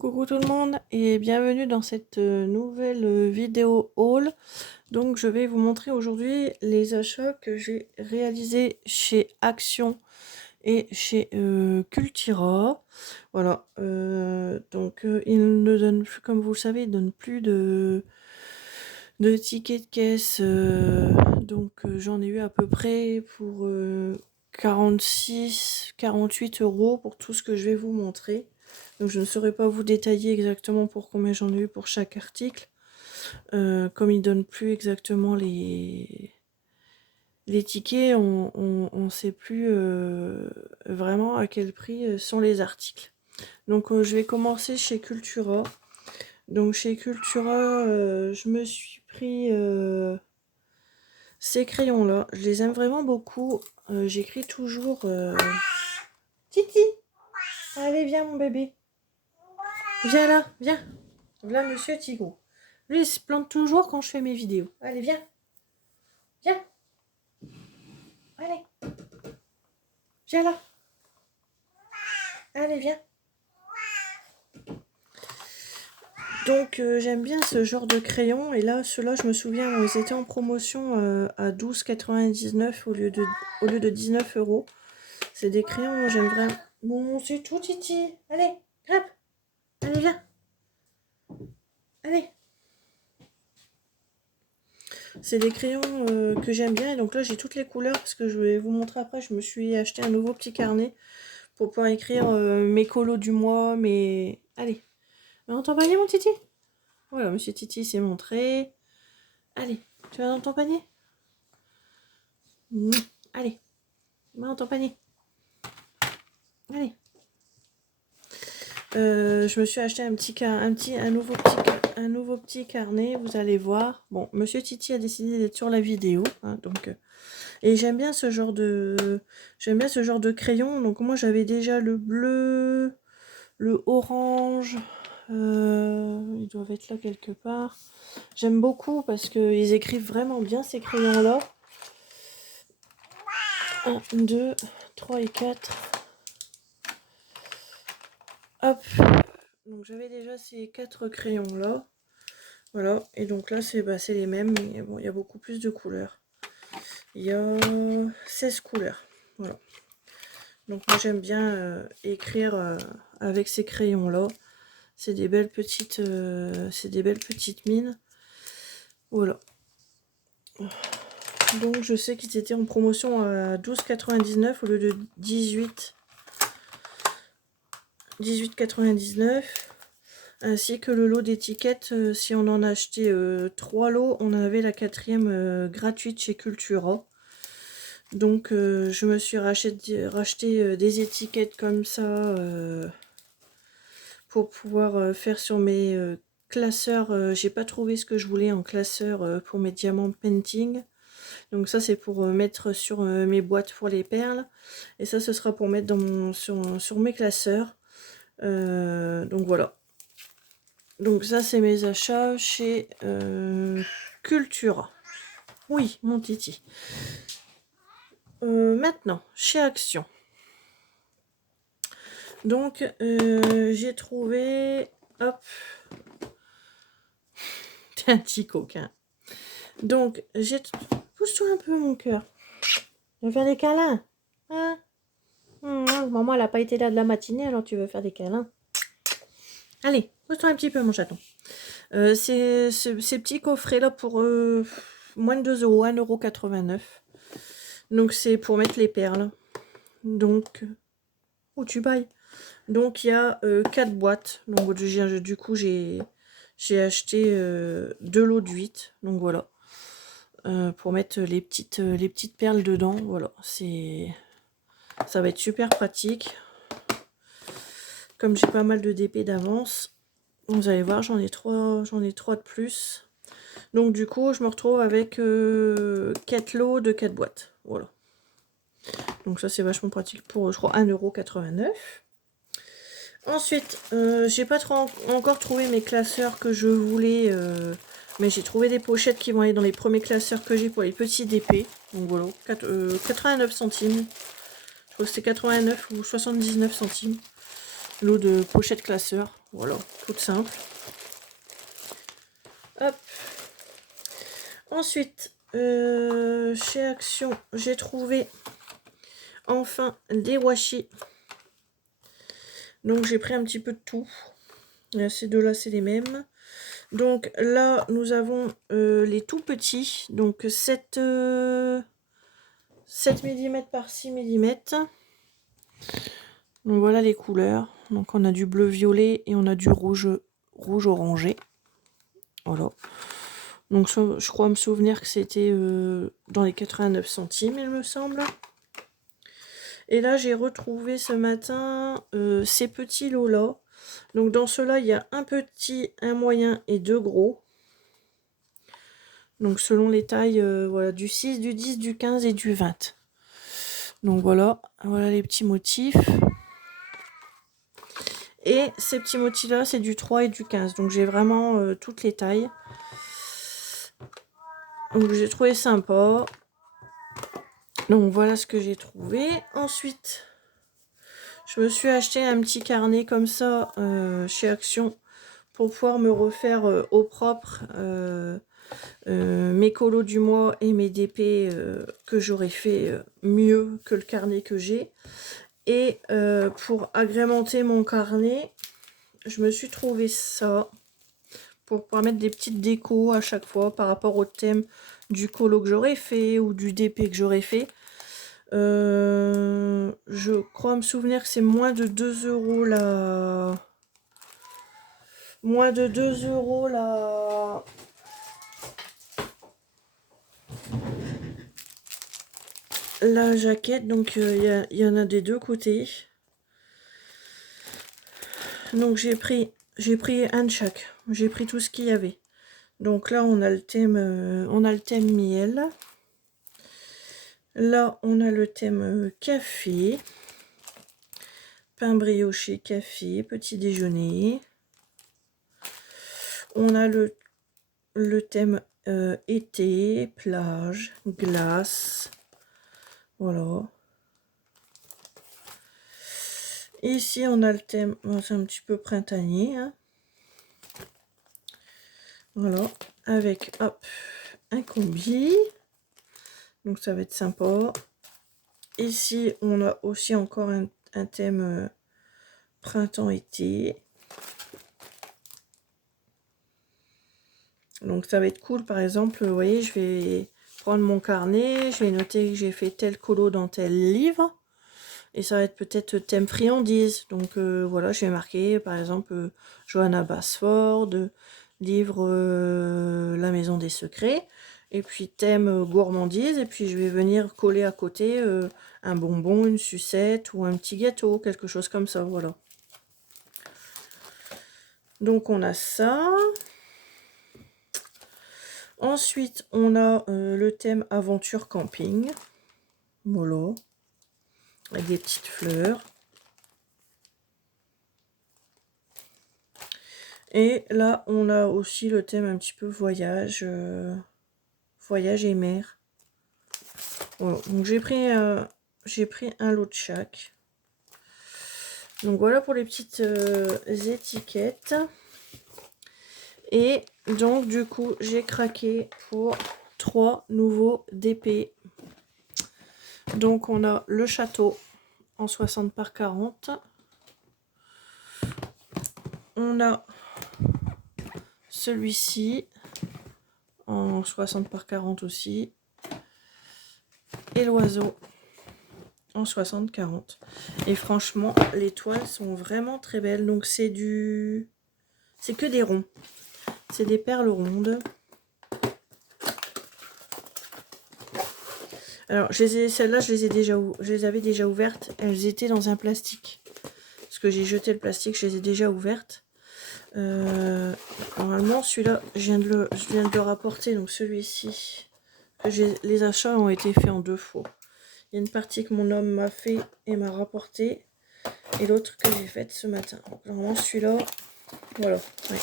Coucou tout le monde et bienvenue dans cette nouvelle vidéo haul. Donc je vais vous montrer aujourd'hui les achats que j'ai réalisés chez Action et chez Cultura. Voilà, ils ne donnent plus, comme vous le savez, ils donnent plus de tickets de caisse. J'en ai eu à peu près pour 48 euros pour tout ce que je vais vous montrer. Donc je ne saurais pas vous détailler exactement pour combien j'en ai eu pour chaque article. Comme ils ne donnent plus exactement les tickets, on ne sait plus vraiment à quel prix sont les articles. Donc je vais commencer chez Cultura. Donc chez Cultura, je me suis pris ces crayons-là. Je les aime vraiment beaucoup. J'écris toujours... Titi! Allez, viens mon bébé. Viens là, viens. Là, monsieur Tigrou. Lui, il se plante toujours quand je fais mes vidéos. Allez, viens. Viens. Allez. Viens là. Allez, viens. Donc, j'aime bien ce genre de crayon. Et là, ceux-là, je me souviens, ils étaient en promotion à 12,99 au lieu de 19 euros. C'est des crayons, j'aime vraiment. Bon, c'est tout, Titi. Allez, grimpe. Allez, viens. Allez. C'est des crayons que j'aime bien. Et donc là, j'ai toutes les couleurs parce que je vais vous montrer après. Je me suis acheté un nouveau petit carnet pour pouvoir écrire mes colos du mois, mes... Allez. Dans ton panier, mon Titi? Voilà, monsieur Titi s'est montré. Allez, tu vas dans ton panier? Allez, va dans ton panier. Allez. Je me suis acheté un nouveau petit carnet, vous allez voir. Bon, monsieur Titi a décidé d'être sur la vidéo, hein, et j'aime bien ce genre de crayon. Donc moi j'avais déjà le bleu, le orange, ils doivent être là quelque part. J'aime beaucoup parce qu'ils écrivent vraiment bien ces crayons là. 1, 2, 3 et 4. Hop. Donc j'avais déjà ces 4 crayons là. Voilà, et donc là c'est les mêmes, mais bon, il y a beaucoup plus de couleurs. Il y a 16 couleurs. Voilà. Donc moi j'aime bien écrire avec ces crayons là. C'est des belles petites mines. Voilà. Donc je sais qu'ils étaient en promotion à 12,99 au lieu de 18,99. Ainsi que le lot d'étiquettes. Si on en achetait 3 lots, on avait la 4e gratuite chez Cultura. Donc je me suis racheté des étiquettes comme ça pour pouvoir faire sur mes classeurs. J'ai pas trouvé ce que je voulais en classeur pour mes diamants painting. Donc ça c'est pour mettre sur mes boîtes pour les perles. Et ça ce sera pour mettre dans sur mes classeurs. Donc voilà. Donc ça c'est mes achats chez Cultura. Oui, mon Titi. Maintenant, chez Action. Donc, j'ai trouvé... Hop. T'es un petit coquin. Donc, pousse-toi un peu, mon cœur. Tu veux faire des câlins, hein? Maman, elle n'a pas été là de la matinée, alors tu veux faire des câlins. Allez, pousse-toi un petit peu, mon chaton. Ces petits coffrets-là pour moins de 2 euros, 1,89 €. Donc, c'est pour mettre les perles. Donc... Oh, tu bailles. Donc il y a 4 boîtes. Donc du coup j'ai acheté 2 lots de 8. Donc voilà. Pour mettre les petites perles dedans. Voilà. Ça va être super pratique. Comme j'ai pas mal de DP d'avance. Vous allez voir, j'en ai 3 de plus. Donc du coup je me retrouve avec 4 lots de 4 boîtes. Voilà. Donc ça c'est vachement pratique pour, je crois, 1,89 €. Ensuite, j'ai pas encore trouvé mes classeurs que je voulais, mais j'ai trouvé des pochettes qui vont aller dans les premiers classeurs que j'ai pour les petits DP. Donc voilà, 89 centimes. Je crois que c'était 89 ou 79 centimes. Lot de pochettes classeurs. Voilà, toute simple. Hop. Ensuite, chez Action, j'ai trouvé enfin des washi. Donc j'ai pris un petit peu de tout. Ces deux-là, c'est les mêmes. Donc là, nous avons les tout petits. Donc 7 mm par 6 mm. Donc voilà les couleurs. Donc on a du bleu violet et on a du rouge orangé. Voilà. Donc je crois me souvenir que c'était dans les 89 centimes, il me semble. Et là, j'ai retrouvé ce matin ces petits lots-là. Donc dans ceux-là, il y a un petit, un moyen et deux gros. Donc selon les tailles, voilà, du 6, du 10, du 15 et du 20. Donc voilà les petits motifs. Et ces petits motifs-là, c'est du 3 et du 15. Donc j'ai vraiment toutes les tailles. Donc j'ai trouvé sympa. Donc voilà ce que j'ai trouvé. Ensuite, je me suis acheté un petit carnet comme ça chez Action pour pouvoir me refaire au propre mes colos du mois et mes DP que j'aurais fait mieux que le carnet que j'ai. Et pour agrémenter mon carnet, je me suis trouvé ça pour pouvoir mettre des petites décos à chaque fois par rapport au thème du colo que j'aurais fait ou du DP que j'aurais fait. Je crois me souvenir que c'est moins de 2 € la... Moins de 2 € la jaquette. Donc il y en a des deux côtés. Donc j'ai pris un de chaque. J'ai pris tout ce qu'il y avait. Donc là on a le thème miel. Là on a le thème café. Pain brioché, café, petit déjeuner. On a le thème été, plage, glace. Voilà. Ici on a le thème, c'est un petit peu printanier. Hein. Voilà. Avec hop, un combi. Donc ça va être sympa. Ici on a aussi encore un thème printemps-été. Donc ça va être cool, par exemple, vous voyez, je vais prendre mon carnet, je vais noter que j'ai fait tel colo dans tel livre, et ça va être peut-être thème friandise. Donc voilà, je vais marquer, par exemple, Johanna Basford, livre La Maison des Secrets, et puis thème gourmandise, et puis je vais venir coller à côté un bonbon, une sucette, ou un petit gâteau, quelque chose comme ça, voilà. Donc on a ça. Ensuite, on a le thème aventure camping. Voilà. Avec des petites fleurs. Et là, on a aussi le thème un petit peu voyage. Voyage et mer. Voilà. Donc j'ai pris un lot de chaque. Donc voilà pour les petites étiquettes. Et donc du coup, j'ai craqué pour 3 nouveaux DP. Donc on a le château en 60 par 40. On a celui-ci en 60 par 40 aussi. Et l'oiseau en 60-40. Et franchement, les toiles sont vraiment très belles. Donc c'est que des ronds. C'est des perles rondes. Alors, celles-là, je les avais déjà ouvertes. Elles étaient dans un plastique. Parce que j'ai jeté le plastique, je les ai déjà ouvertes. Normalement, celui-là, je viens de le rapporter. Donc celui-ci, les achats ont été faits en 2 fois. Il y a une partie que mon homme m'a fait et m'a rapporté. Et l'autre que j'ai faite ce matin. Donc, normalement, celui-là, voilà. Ouais.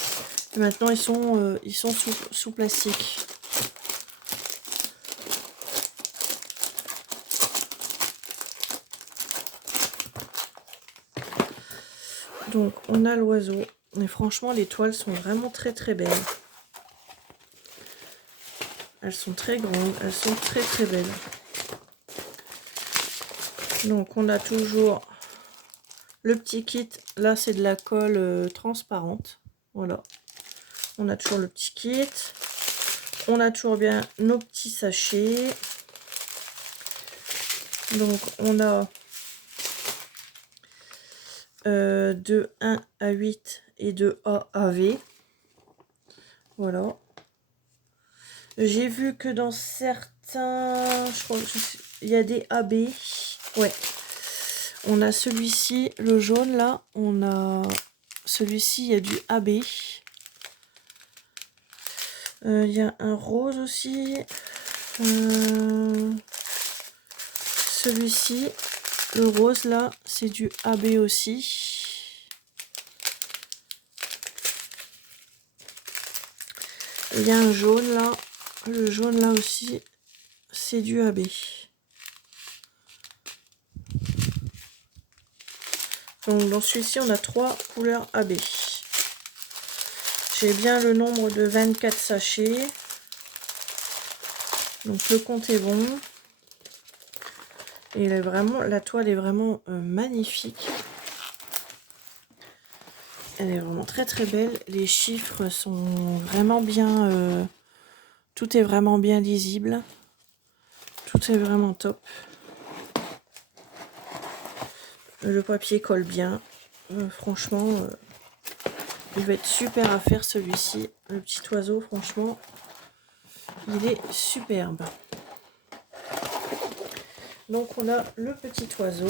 Et maintenant, ils sont sous plastique. Donc, on a l'oiseau. Et franchement, les toiles sont vraiment très très belles. Elles sont très grandes, elles sont très très belles. Donc on a toujours le petit kit. Là, c'est de la colle transparente. Voilà. On a toujours le petit kit. On a toujours bien nos petits sachets. Donc on a de 1 à 8 et de A à V. Voilà. J'ai vu que dans certains, je crois il y a des AB. Ouais. On a celui-ci, le jaune là. On a celui-ci, il y a du AB. Il y a un rose aussi. Celui-ci, le rose là, c'est du AB aussi. Il y a un jaune là. Le jaune là aussi, c'est du AB. Donc dans celui-ci, on a 3 couleurs AB. J'ai bien le nombre de 24 sachets. Donc le compte est bon. Et la toile est vraiment magnifique. Elle est vraiment très très belle. Les chiffres sont vraiment bien. Tout est vraiment bien lisible. Tout est vraiment top. Le papier colle bien. Franchement, il va être super à faire celui-ci. Le petit oiseau, franchement, il est superbe. Donc on a le petit oiseau.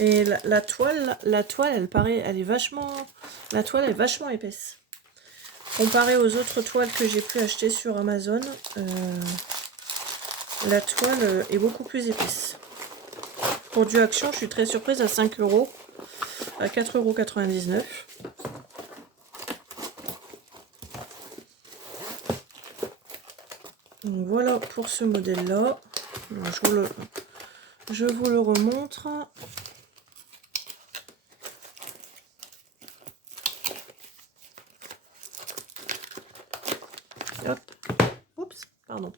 Et la toile, elle est vachement, la toile est vachement épaisse. Comparé aux autres toiles que j'ai pu acheter sur Amazon, la toile est beaucoup plus épaisse. Pour du Action, je suis très surprise à 5 €, à 4,99 €. Donc voilà pour ce modèle-là. Je vous le remontre. Hop. Oups, pardon.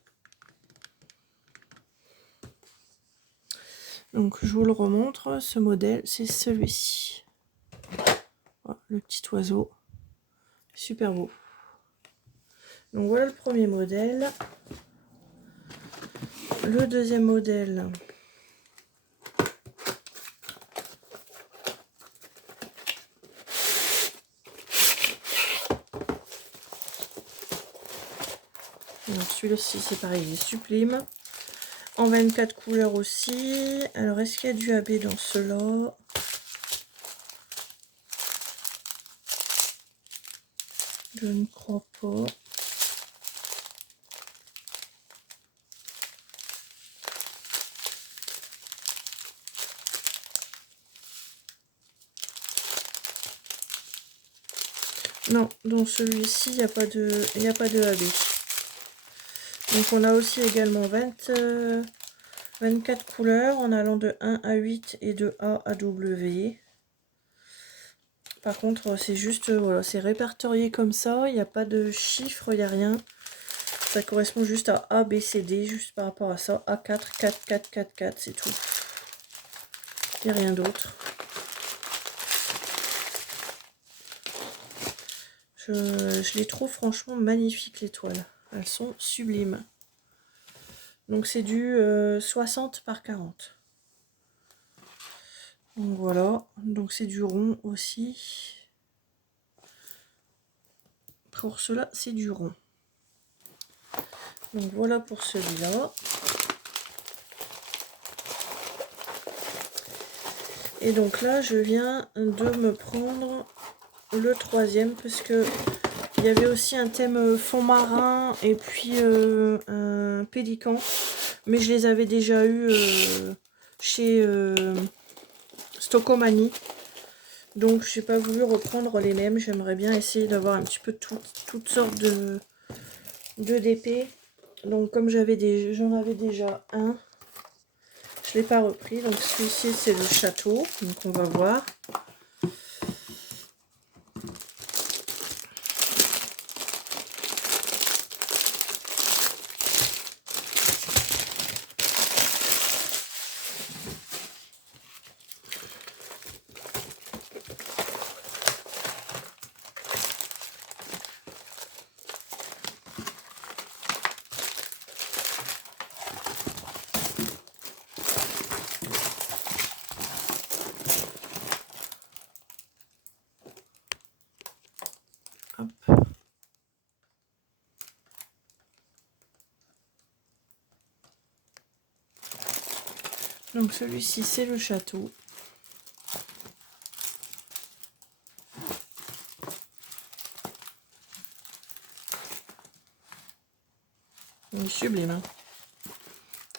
Donc je vous le remontre. Ce modèle, c'est celui-ci. Voilà, le petit oiseau. Super beau. Donc voilà le premier modèle. Le deuxième modèle. Alors celui-ci c'est pareil, il est sublime. En 24 couleurs aussi. Alors est-ce qu'il y a du AB dans cela? Je ne crois pas. Non, dans celui-ci, il n'y a pas de AB. Donc on a aussi également 24 couleurs en allant de 1 à 8 et de A à W. Par contre, c'est juste, voilà, c'est répertorié comme ça. Il n'y a pas de chiffres, il n'y a rien. Ça correspond juste à A, B, C, D, juste par rapport à ça. A4, 4, 4, 4, 4, c'est tout. Il n'y a rien d'autre. Je les trouve franchement magnifiques, les toiles. Elles sont sublimes. Donc c'est du 60 par 40. Donc voilà. Donc c'est du rond aussi. Pour cela, c'est du rond. Donc voilà pour celui-là. Et donc là, je viens de me prendre le troisième parce que il y avait aussi un thème fond marin et puis un pélican, mais je les avais déjà eu chez Stockomanie, donc j'ai pas voulu reprendre les mêmes. J'aimerais bien essayer d'avoir un petit peu toutes sortes de DP. Donc comme j'en avais déjà un, je ne l'ai pas repris. Donc celui-ci c'est le château. Donc on va voir. Hop. Donc celui-ci c'est le château. Il est sublime. Hein.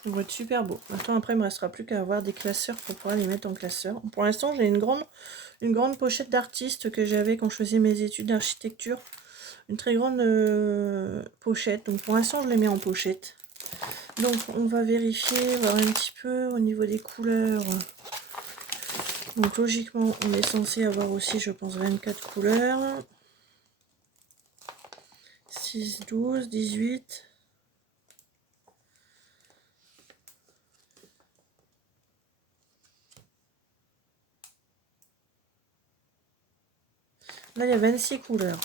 Il va être super beau. Maintenant après il me restera plus qu'à avoir des classeurs pour pouvoir les mettre en classeur. Pour l'instant j'ai une grande pochette d'artiste que j'avais quand je faisais mes études d'architecture. Une très grande pochette. Donc pour l'instant je les mets en pochette. Donc on va vérifier, voir un petit peu au niveau des couleurs. Donc logiquement on est censé avoir aussi je pense 24 couleurs. 6, 12, 18. Là il y a 26 couleurs.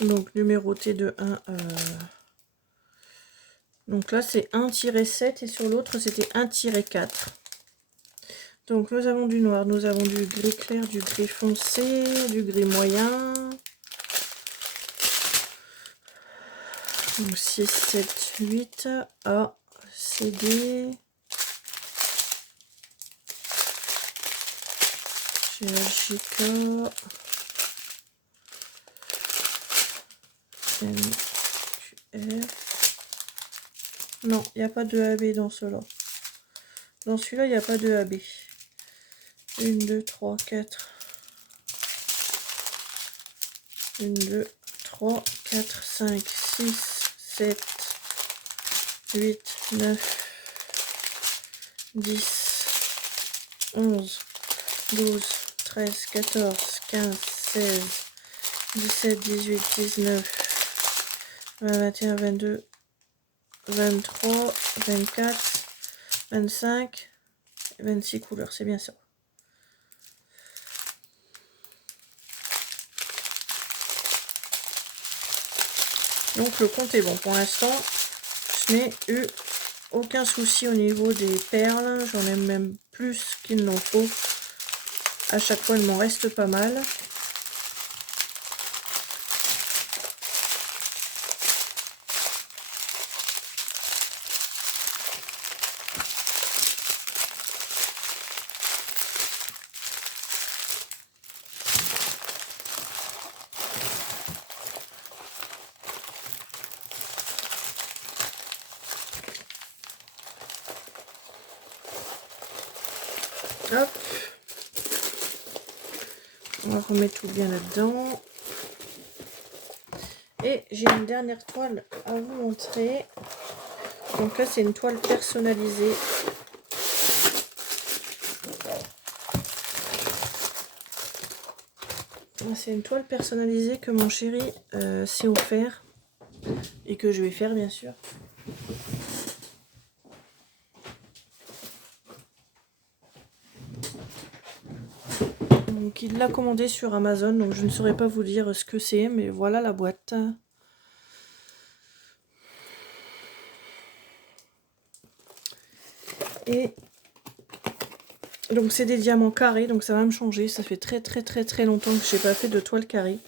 Donc numéroté de 1 donc là c'est 1-7 et sur l'autre c'était 1-4. Donc nous avons du noir, nous avons du gris clair, du gris foncé, du gris moyen. Donc 6, 7, 8, A, C, D. GHJK. MQF. Non, il n'y a pas de AB dans cela. Dans celui-là, il n'y a pas de AB. 1, 2, 3, 4. 1, 2, 3, 4, 5, 6, 7, 8, 9, 10, 11, 12, 13, 14, 15, 16, 17, 18, 19, 20, 21, 22, 23, 24, 25, 26 couleurs, c'est bien ça. Donc le compte est bon. Pour l'instant, je n'ai eu aucun souci au niveau des perles. J'en ai même plus qu'il n'en faut. À chaque fois, il m'en reste pas mal. Hop. On va remettre tout bien là-dedans. Et j'ai une dernière toile à vous montrer. Donc là, c'est une toile personnalisée. C'est une toile personnalisée que mon chéri s'est offert. Et que je vais faire, bien sûr. Donc il l'a commandé sur Amazon, donc je ne saurais pas vous dire ce que c'est, mais voilà la boîte. Et donc c'est des diamants carrés, donc ça va me changer. Ça fait très longtemps que j'ai pas fait de toile carrée.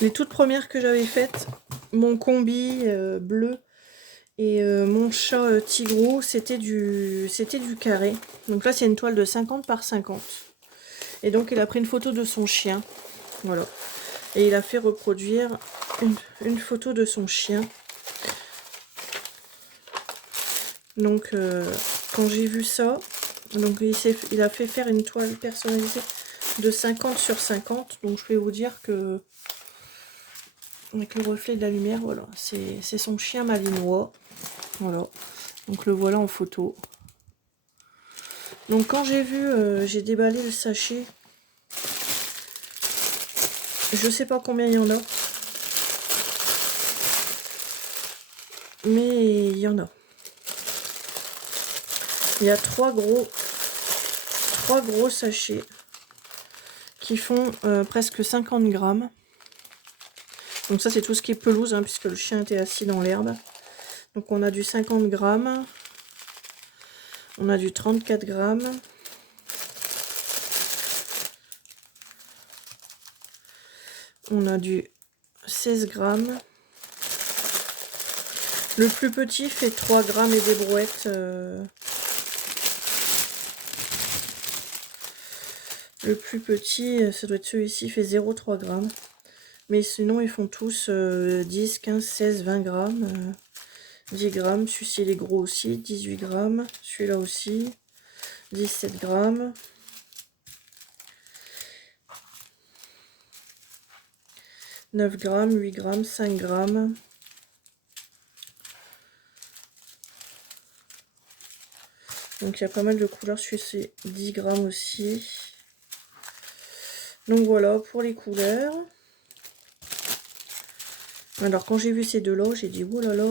Les toutes premières que j'avais faites, mon combi bleu et mon chat tigrou, c'était du carré. Donc là c'est une toile de 50 par 50. Et donc il a pris une photo de son chien. Voilà. Et il a fait reproduire une photo de son chien. Donc, quand j'ai vu ça, donc il a fait faire une toile personnalisée de 50 sur 50. Donc, je vais vous dire que, avec le reflet de la lumière, voilà, c'est son chien malinois. Voilà, donc le voilà en photo. Donc, quand j'ai vu, j'ai déballé le sachet. Je sais pas combien il y en a. Mais il y en a. Il y a trois gros sachets qui font presque 50 grammes. Donc ça c'est tout ce qui est pelouse, hein, puisque le chien était assis dans l'herbe. Donc on a du 50 grammes. On a du 34 grammes. On a du 16 grammes. Le plus petit fait 3 grammes et des brouettes. Le plus petit, ça doit être celui-ci, fait 0,3 grammes. Mais sinon, ils font tous 10, 15, 16, 20 grammes. 10 grammes. Celui-ci, il est gros aussi. 18 grammes. Celui-là aussi. 17 grammes. 9 grammes, 8 grammes, 5 grammes. Donc, il y a pas mal de couleurs. Celui-ci, 10 grammes aussi. Donc, voilà pour les couleurs. Alors, quand j'ai vu ces deux-là, j'ai dit, oh là là,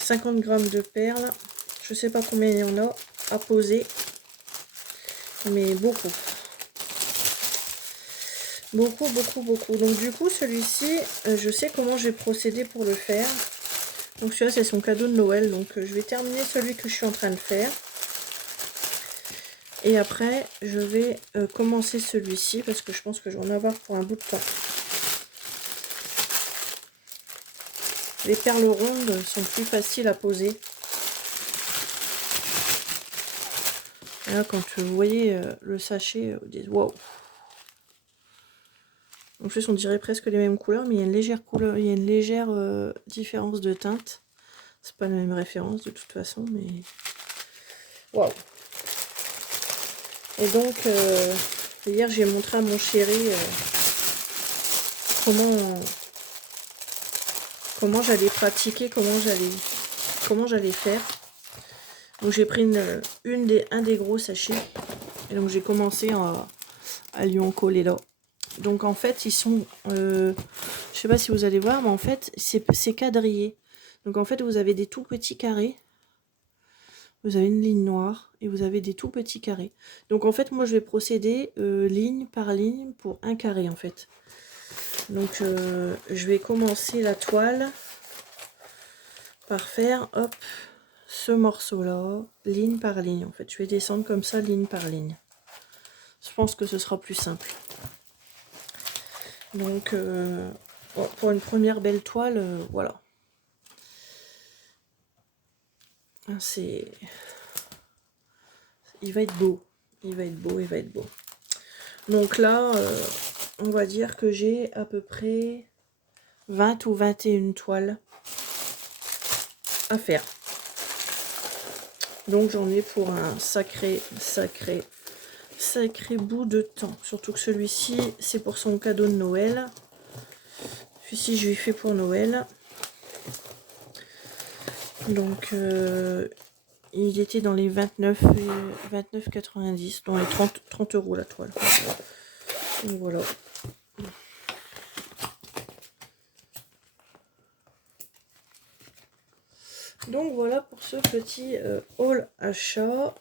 50 grammes de perles. Je sais pas combien il y en a à poser, mais beaucoup. Beaucoup, beaucoup, beaucoup. Donc, du coup, celui-ci, je sais comment je vais procéder pour le faire. Donc, celui-là, c'est son cadeau de Noël. Donc, je vais terminer celui que je suis en train de faire. Et après, je vais commencer celui-ci parce que je pense que je vais en avoir pour un bout de temps. Les perles rondes sont plus faciles à poser. Et là, quand vous voyez le sachet, vous dites waouh. En plus, on dirait presque les mêmes couleurs, mais il y a une légère couleur, il y a une légère différence de teinte. C'est pas la même référence de toute façon, mais waouh. Et donc, hier, j'ai montré à mon chéri comment j'allais pratiquer, comment j'allais faire. Donc j'ai pris un des gros sachets et donc j'ai commencé à lui en coller là. Donc en fait ils sont, je sais pas si vous allez voir, mais en fait c'est quadrillé. Donc en fait vous avez des tout petits carrés, vous avez une ligne noire et vous avez des tout petits carrés. Donc en fait moi je vais procéder ligne par ligne pour un carré en fait. Donc je vais commencer la toile par faire hop ce morceau là, ligne par ligne en fait. Je vais descendre comme ça, ligne par ligne. Je pense que ce sera plus simple. Donc bon, pour une première belle toile, voilà. Il va être beau. Il va être beau, il va être beau. Donc là, on va dire que j'ai à peu près 20 ou 21 toiles à faire. Donc j'en ai pour un sacré bout de temps. Surtout que celui-ci, c'est pour son cadeau de Noël. Celui-ci, je lui fais pour Noël. Donc, il était dans les 29,90, dans les 30 euros la toile. Donc voilà. Donc voilà pour ce petit haul achat.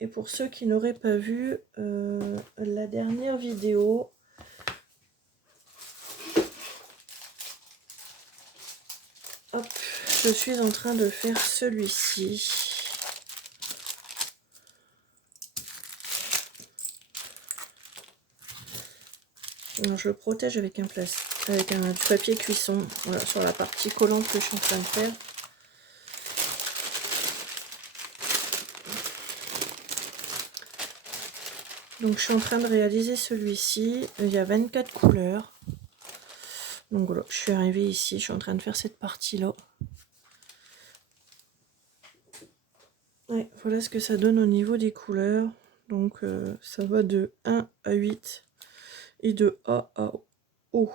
Et pour ceux qui n'auraient pas vu la dernière vidéo, hop, je suis en train de faire celui-ci. Je le protège avec du papier cuisson, voilà, sur la partie collante que je suis en train de faire. Donc je suis en train de réaliser celui-ci. Il y a 24 couleurs. Donc voilà, je suis arrivée ici, je suis en train de faire cette partie-là. Ouais, voilà ce que ça donne au niveau des couleurs. Donc ça va de 1 à 8 et de A à O.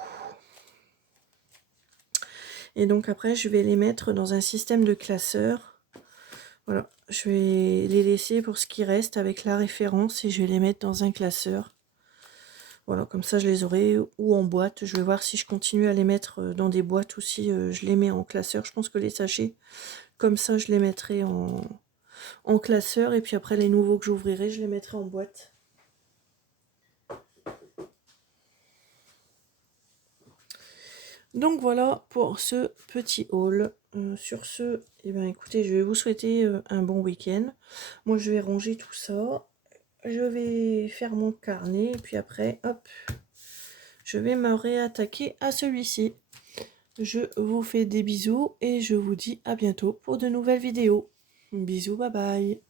Et donc après, je vais les mettre dans un système de classeurs. Voilà, je vais les laisser pour ce qui reste avec la référence et je vais les mettre dans un classeur. Voilà, comme ça je les aurai ou en boîte. Je vais voir si je continue à les mettre dans des boîtes ou si je les mets en classeur. Je pense que les sachets, comme ça je les mettrai en classeur. Et puis après les nouveaux que j'ouvrirai, je les mettrai en boîte. Donc voilà pour ce petit haul. Sur ce, eh ben, écoutez, je vais vous souhaiter un bon week-end. Moi je vais ranger tout ça. Je vais faire mon carnet et puis après, hop, je vais me réattaquer à celui-ci. Je vous fais des bisous et je vous dis à bientôt pour de nouvelles vidéos. Bisous, bye bye.